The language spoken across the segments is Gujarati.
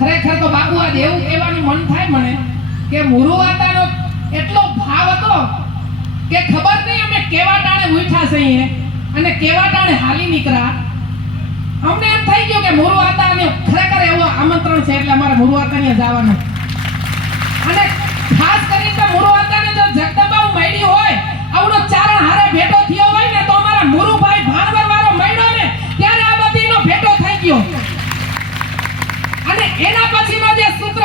ખરેખર તો બાપુ આજ એવું કહેવાનું મન થાય મને કે મુરુવાતાનો એટલો ભાવ હતો કે ખબર નહીં અમે કેવા ટાણે ઉઠ્યા છીએ અને કેવા ટાણે હાલી નીકળ્યા. અમને એમ થઈ ગયું કે મુરુવાતાને ખરેખર એવો આમંત્રણ છે એટલે અમારે મુરુવાતાને જવાનું. અને ખાસ કરીને મુરુવાતાને જો જગદંબા મળી હોય આવડો ચારણ હારે ભેટો થયો હોય ને તો અમારા મુરુભાઈ ભાણવર વાળો મળ્યો ને ત્યારે આ બધીનો ભેટો થઈ ગયો. અને એના પછીનો જે સૂત્ર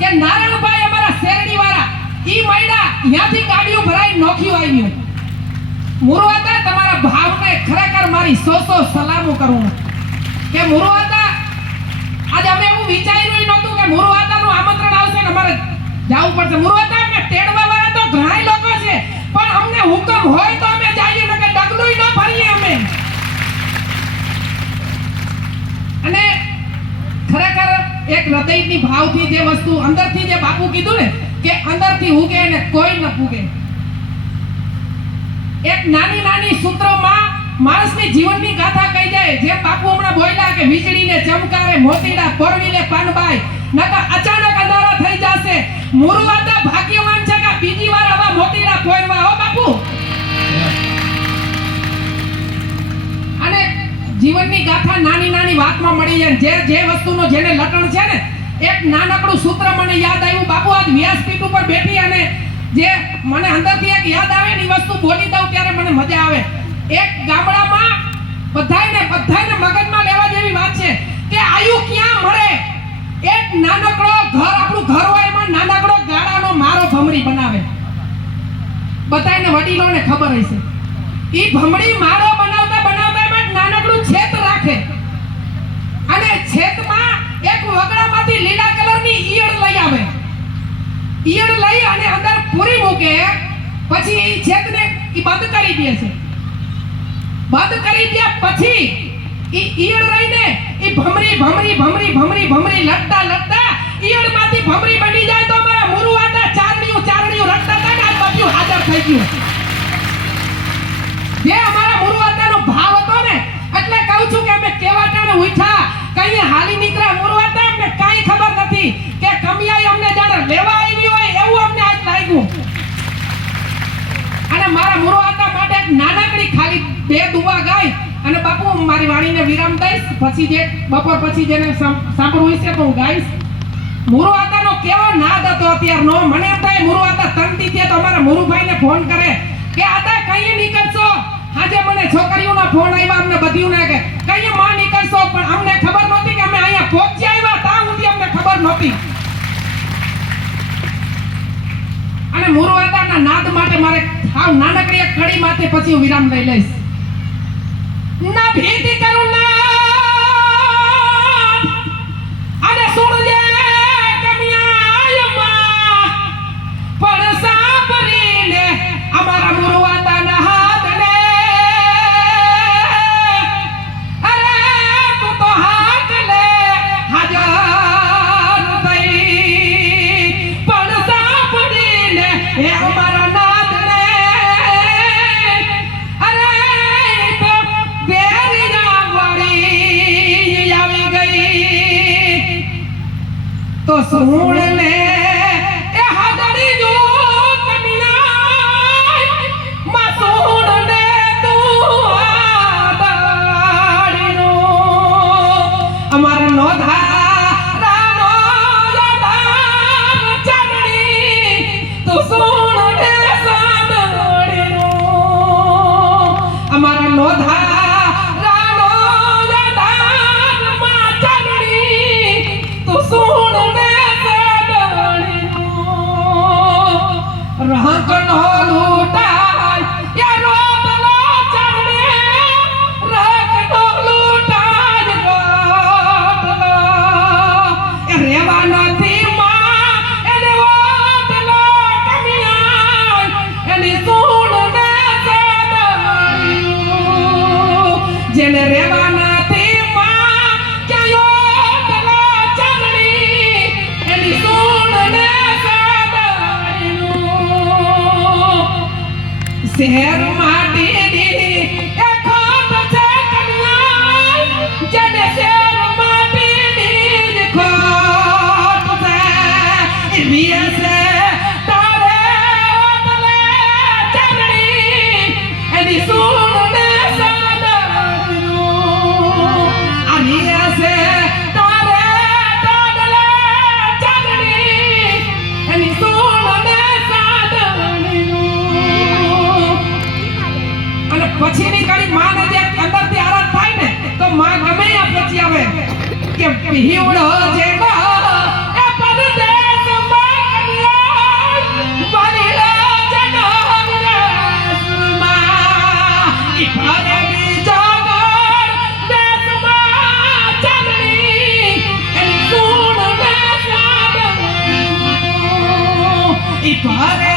કે નારાયણભાઈ અમારા શેરડી વાળા ઈ મળ્યા ત્યાંથી ગાડીઓ ભરાઈ નોખ્યું આવ્યું. મુરુવાતા તમારા ભાવને ખરેખર મારી સો સલામો કરું કે મુરુવાતા આજે અમે એવું વિચાર્યું નહોતું કે મુરુવાતાનું આમંત્રણ આવશે ને અમારે જવું પડશે. મુરુવાતા અમે તેડવા વાળા તો ઘણા લોકો છે પણ અમને હુકમ હોય તો અમે જઈએ ને કે ડગલું ન ભરીએ અમે. અને ખરેખર એક હૃદયની ભાવથી જે વસ્તુ અંદરથી જે બાપુ કીધું ને કે અંદરથી ઉગે ને કોઈ ન પૂગે. એક નાની નાની સૂત્રોમાં માણસની જીવનની ગાથા કહી જાય. જેમ બાપુ હમણાં બોલ્યા કે વીજળીને ચમકારે મોતીડા પરવીલે પાનબાઈ નકા અચાનક અંધારા થઈ જશે. મુરુવાતા ભાગ્યવાન છે કે બીજી વાર આવા મોતીડા પોરવા હો બાપુ. અને જીવનની ગાથા નાની નાની વાતમાં મળી જાય. જે વસ્તુનો જેને લટણ છે ને એક નાનકડું સૂત્ર મને યાદ આવ્યું બાપુ આજ વ્યાસપીઠ ઉપર બેઠી અને જે મને અંદરથી એક યાદ આવે ને વસ્તુ બોલી દઉં ત્યારે મને મજા આવે. એક ગામડામાં બધાયને મગજમાં લેવા જેવી વાત છે કે આયુ ક્યાં મળે. એક નાનકડો ઘર આપણું ઘર હોય એમાં નાનકડો ગાડાનો મારો ભમરી બનાવે. બધાયને વડીલોને ખબર હશે. ઈ ભમરી મારો બનાવતા એમાં નાનકડું છેદ રાખે અને છેદમાં એક વગડામાંથી લીલા કલરની ઈયળ લઈ આવે. ઈયળ લઈ અને અંદર પૂરી મૂકે પછી ઈ છેદને ઈ બંધ કરી દે છે. બંધ કરી દે પછી ઈ ઈયળ રહીને ઈ ભમરી લડતા ઈયળમાંથી ભમરી બની જાય તો અમારા મુરુવાતા ચારણીઓ રડતા હતા ને આ બધું હાજર થઈ ગયું. જે અમારા મુરુવાતાનો ભાવ હતો ને એટલે કહું છું કે અમે કેવા ટાણે ઉઠ્યા કઈ હાલી નીકળ્યા. મુરુવાતા અમને કાઈ ખબર નથી કે કમિયાઈ અમને જાણે લેવા આવી હોય એવું અમને આજ લાગ્યું. અને મારા મુરુવાતા માટે એક નાનકડી ખાલી બે દુઆ ગાય અને બાપુ મારી વાણીને વિરામ દઈશ. પછી જે બપોર પછી જેને સાંભળવું છે તો હું ગાઈશ. મુરુવાતાનો કેવો નાદ હતો અત્યારનો. મને એમ થાય મુરુવાતા તંતી છે તો અમારા મુરુભાઈને ફોન કરે કે આતા કઈ નીકળશો. આજે મને છોકરીઓના ફોન આવ્યા અમને બધીઓને કે કઈ માં નીકળશો પણ અમને ખબર નહોતી કે અમે અહીંયા પહોંચી આવ્યા તા સુધી અમને ખબર નહોતી. અને મુરુવાતાના નાદ માટે મારે હાવ નાનકડી એક કડી માથે પછી હું વિરામ લઈ લઈશ. ના ભીતિ કરું ના અને સુણજે કમિયાયમાં પણ સાંભળીને અમારા મુરુવાતાના હાથને અરે તું તો હાથ લે હાજર થઈ પણ સાંભળીને એ અમારા નાદને અરે તો બેરી જાવડી આવી ગઈ તો સુણ લે એ હાજરી જો જેને રેવાના તે માં ક્યાં તલા ચરણી એની સોણને સાદડીનું શહેર માટીની એ ખોટ છે કન્યા જેને શહેર માટીની જ ખોટ ભરે